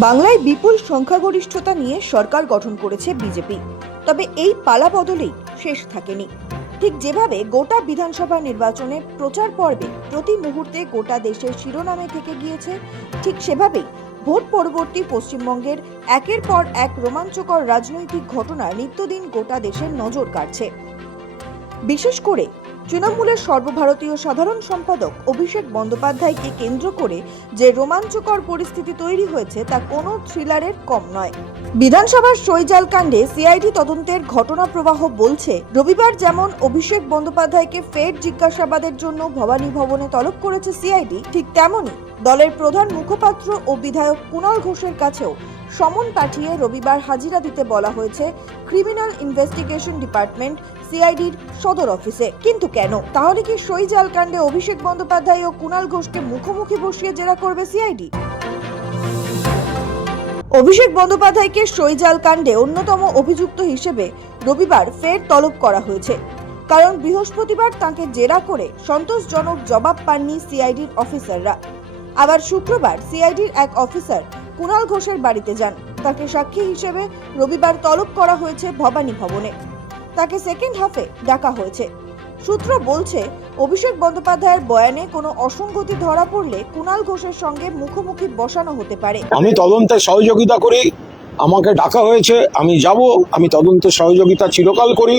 বাংলায় বিপুল সংখ্যাগরিষ্ঠতা নিয়ে সরকার গঠন করেছে বিজেপি। তবে এই পালাবদলেই শেষ থাকেনি। ঠিক যেভাবে গোটা বিধানসভা নির্বাচনে প্রচার পর্বে প্রতি মুহূর্তে গোটা দেশের শিরোনামে থেকে গিয়েছে, ঠিক সেভাবেই ভোট পরবর্তী পশ্চিমবঙ্গের একের পর এক রোমাঞ্চকর রাজনৈতিক ঘটনা নিত্যদিন গোটা দেশের নজর কাড়ছে। বিশেষ করে তৃণমূলের সর্বভারতীয় সাধারণ সম্পাদক অভিষেক বন্দ্যোপাধ্যায়কে কেন্দ্র করে যে রোমাঞ্চকর পরিস্থিতি তৈরি হয়েছে তা কোনো থ্রিলারের কম নয়। বিধানসভার সইজাল কাণ্ডে সিআইডি তদন্তের ঘটনা প্রবাহ বলছে, রবিবার যেমন অভিষেক বন্দ্যোপাধ্যায়কে ফের জিজ্ঞাসাবাদের জন্য ভবানী ভবনে তলব করেছে সিআইডি, ঠিক তেমনই দলের প্রধান মুখপাত্র ও বিধায়ক কুণাল ঘোষের কাছেও সমন পাঠিয়ে রবিবার হাজিরা দিতে বলা হয়েছে ক্রিমিনাল ইনভেস্টিগেশন ডিপার্টমেন্ট সিআইডির সদর অফিসে। কিন্তু কেন? তাহলে কি সইজাল কাণ্ডে অভিষেক বন্দ্যোপাধ্যায় ও কুণাল ঘোষকে মুখোমুখি বসিয়ে জেরা করবে সিআইডি? অভিষেক বন্দ্যোপাধ্যায়কে সইজাল কাণ্ডে অন্যতম অভিযুক্ত হিসেবে রবিবার ফের তলব করা হয়েছে, কারণ বৃহস্পতিবার তাঁকে জেরা করে সন্তোষজনক জবাব পাননি সিআইডির অফিসাররা। আবার শুক্রবার সিআইডির এক অফিসার কুণাল ঘোষের বাড়িতে যান। তাকে সাক্ষী হিসেবে রবিবার তলব করা হয়েছে ভবানী ভবনে। তাকে সেকেন্ড হাফে ডাকা হয়েছে। সূত্র বলছে, অভিষেক বন্দ্যোপাধ্যায়ের বয়ানে কোনো অসঙ্গতি ধরা পড়লে কুণাল ঘোষের সঙ্গে মুখোমুখি বসানো হতে পারে। আমি তদন্তে সহযোগিতা করি, আমাকে ডাকা হয়েছে, আমি যাব। আমি তদন্তে সহযোগিতা চিরকাল করি,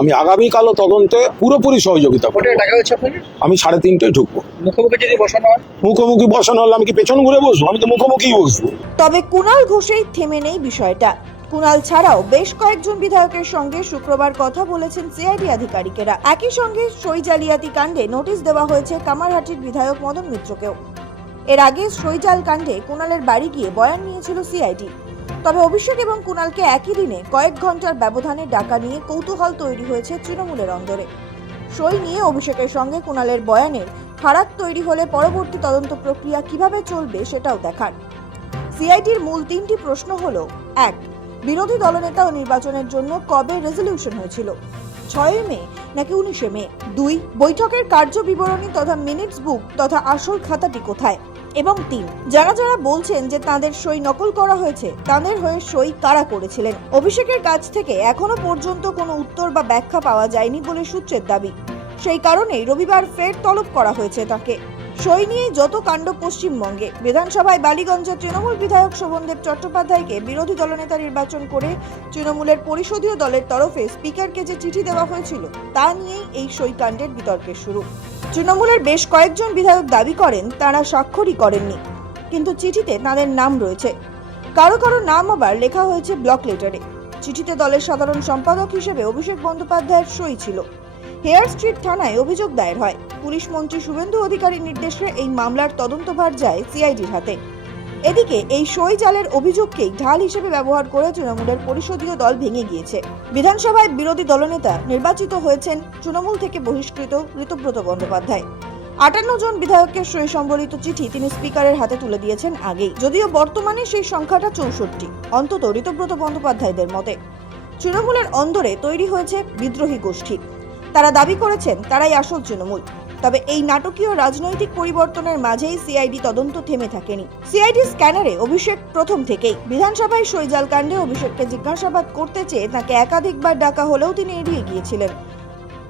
আমি আগামীকালও তদন্তে পুরোপুরি সহযোগিতা করি। আমি 3:30টায় ঢুকবো। মুখোমুখি বসানো হলে আমি কি পেছন ঘুরে বসবো? আমি তো মুখোমুখি বসবো। তবে কুণাল ঘোষেই থেমে নেই বিষয়টা। কুণাল ছাড়াও বেশ কয়েকজন বিধায়কের সঙ্গে শুক্রবার কথা বলেছেন সিআইডি আধিকারিকেরা। একই সঙ্গে সই জালিয়াতি কাণ্ডে নোটিশ দেওয়া হয়েছে কামারহাটির বিধায়ক মদন মিত্রকেও। এর আগে সইজাল কাণ্ডে কুণালের বাড়ি গিয়ে বয়ান নিয়েছিল সিআইডি। তবে অভিষেক এবং কুণালকে একই দিনে কয়েক ঘন্টার ব্যবধানে ডাকা নিয়ে কৌতূহল তৈরি হয়েছে তৃণমূলের অন্দরে। সই নিয়ে অভিষেকের সঙ্গে কুণালের বয়ানের ফারাক তৈরি হলে পরবর্তী তদন্ত প্রক্রিয়া কিভাবে চলবে সেটাও দেখার। সিআইডির মূল 3টি প্রশ্ন হলো: 1. বিরোধী দলনেতা ও নির্বাচনের জন্য কবে রেজলিউশন হয়েছিল? 6 মে নাকি 19 মে? 2. বৈঠকের কার্য বিবরণী তথা মিনিটস বুক তথা আসল খাতাটি কোথায়? এবং 3. যারা যারা বলছেন যে তাদের সই নকল করা হয়েছে, তাদের হয়ে সই কারা করেছিলেন? অভিষেকের কাছ থেকে এখনো পর্যন্ত কোনো উত্তর বা ব্যাখ্যা পাওয়া যায়নি বলে সূত্রের দাবি। সেই কারণেই রবিবার ফের তলব করা হয়েছে তাকে। সই নিয়ে যত কাণ্ড পশ্চিমবঙ্গে। বিধানসভায় বালিগঞ্জের তৃণমূল বিধায়ক শোভনদেব চট্টোপাধ্যায়কে বিরোধী দলনেতা নির্বাচন করে তৃণমূলের পরিষদীয় দলের তরফে স্পিকারকে যে চিঠি দেওয়া হয়েছিল, তা নিয়েই এই সই কাণ্ডের বিতর্কের শুরু। তৃণমূলের বেশ কয়েকজন বিধায়ক দাবি করেন তারা স্বাক্ষরই করেননি, কিন্তু চিঠিতে তাদের নাম রয়েছে। কারো কারো নাম আবার লেখা হয়েছে ব্লক লেটারে। চিঠিতে দলের সাধারণ সম্পাদক হিসেবে অভিষেক বন্দ্যোপাধ্যায়ের সই ছিল। হেয়ার স্ট্রিট থানায় অভিযোগ দায়ের হয়। পুলিশ মন্ত্রী শুভেন্দু অধিকারীর নির্দেশে এই মামলার তদন্তভার যায় সিআইডির হাতে। এদিকে এই সই জালের অভিযোগকেই ঢাল হিসেবে ব্যবহার করে তৃণমূলের পরিষদীয় দল ভেঙে গিয়েছে। বিধানসভায় বিরোধী দলনেতা নির্বাচিত হয়েছেন তৃণমূল থেকে বহিষ্কৃত ঋতব্রত বন্দ্যোপাধ্যায়। 58 জন বিধায়কের সই সম্বলিত চিঠি তিনি স্পিকারের হাতে তুলে দিয়েছেন আগেই, যদিও বর্তমানে সেই সংখ্যাটা 64, অন্তত ঋতব্রত বন্দ্যোপাধ্যায়দের মতে। তৃণমূলের অন্দরে তৈরি হয়েছে বিদ্রোহী গোষ্ঠী। তারা দাবি করেছেন তারাই আসল তৃণমূল। তবে এই নাটকীয় রাজনৈতিক পরিবর্তনের মাঝেই সিআইডি তদন্ত থেমে থাকেনি। সিআইডি স্ক্যানারে অভিষেক প্রথম থেকেই। বিধানসভায় সইজাল কাণ্ডে অভিষেককে জিজ্ঞাসাবাদ করতে চেয়ে তাকে একাধিকবার ডাকা হলেও তিনি এড়িয়ে গিয়েছিলেন।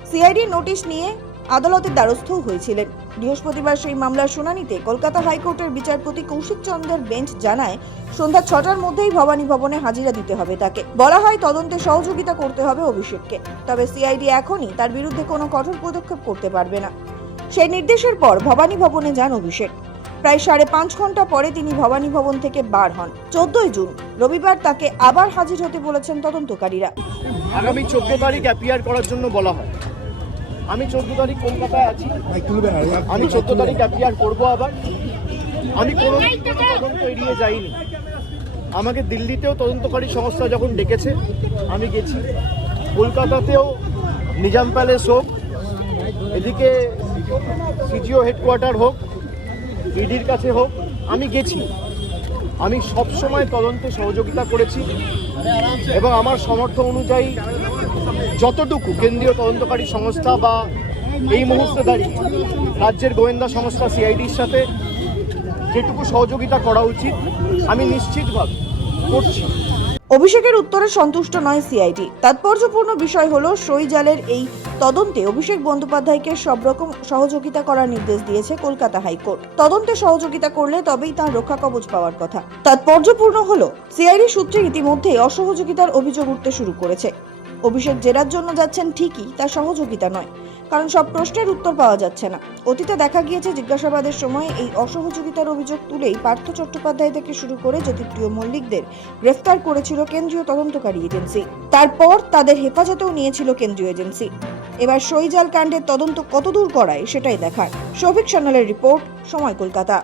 সিআইডি নোটিশ নিয়ে আদালতের দ্বারস্থ হয়েছিলেন। বৃহস্পতিবার সেই মামলার শুনানিতে কলকাতা হাইকোর্টের বিচারপতি কৌশিক চন্দ্রের বেঞ্চ জানায়, সন্ধ্যা 6টার মধ্যেই ভবানী ভবনে হাজিরা দিতে হবে তাকে। বলা হয় তদন্তে সহযোগিতা করতে হবে অভিষেককে। তবে সিআইডি এখনই তার বিরুদ্ধে কোনো কঠোর পদক্ষেপ করতে পারবে না। সেই নির্দেশের পর ভবানী ভবনে যান অভিষেক। প্রায় 5.5 ঘন্টা পরে তিনি ভবানী ভবন থেকে বার হন। 14 জুন রবিবার তাকে আবার হাজির হতে বলেছেন তদন্তকারীরা। আগামী 14 তারিখ অ্যাপিয়ার করার জন্য বলা হয়। আমি 14 তারিখ কলকাতায় আছি। আমি 14 তারিখ অ্যাপিয়ার করবো আবার। আমি কোনো তদন্ত এড়িয়ে যাইনি। আমাকে দিল্লিতেও তদন্তকারী সংস্থা যখন ডেকেছে আমি গেছি। কলকাতাতেও নিজাম প্যালেস হোক, এদিকে সিজিও হেডকোয়ার্টার হোক, ইডির কাছে হোক, আমি গেছি। আমি সবসময় তদন্তে সহযোগিতা করেছি এবং আমার সামর্থ্য অনুযায়ী যতটুকু কেন্দ্রীয় তদন্তকারী সংস্থা বা এই মুহূর্তে দাঁড়িয়ে রাজ্যের গোয়েন্দা সংস্থা সিআইডির সাথে যেটুকু সহযোগিতা করা উচিত আমি নিশ্চিতভাবে করছি। অভিষেকের উত্তরে সন্তুষ্ট নয় সিআইডি। তাৎপর্যপূর্ণ বিষয় হলো সইজালের এই তদন্তে অভিষেক বন্দ্যোপাধ্যায়কে সব রকম সহযোগিতা করার নির্দেশ দিয়েছে কলকাতা হাইকোর্ট। তদন্তে সহযোগিতা করলে তবেই তার রক্ষা কবচ পাওয়ার কথা। তাৎপর্যপূর্ণ হলো সিআইডি সূত্রে ইতিমধ্যেই অসহযোগিতার অভিযোগ উঠতে শুরু করেছে। অভিষেক জেরার জন্য যাচ্ছেন ঠিকই, তা সহযোগিতা নয়, কারণ সব প্রশ্নের উত্তর পাওয়া যাচ্ছে না। অতীতে দেখা গিয়েছে জিজ্ঞাসাবাদের সময় এই অসহযোগিতার অভিযোগ তুলেই পার্থ চট্টোপাধ্যায় থেকে শুরু করে জ্যোতিপ্রিয় মল্লিকদের গ্রেফতার করেছিল কেন্দ্রীয় তদন্তকারী এজেন্সি। তারপর তাদের হেফাজতেও নিয়েছিল কেন্দ্রীয় এজেন্সি। এবার সইজাল কাণ্ডের তদন্ত কতদূর করায় সেটাই দেখার। শফিক সান্যালের রিপোর্ট, সময় কলকাতা।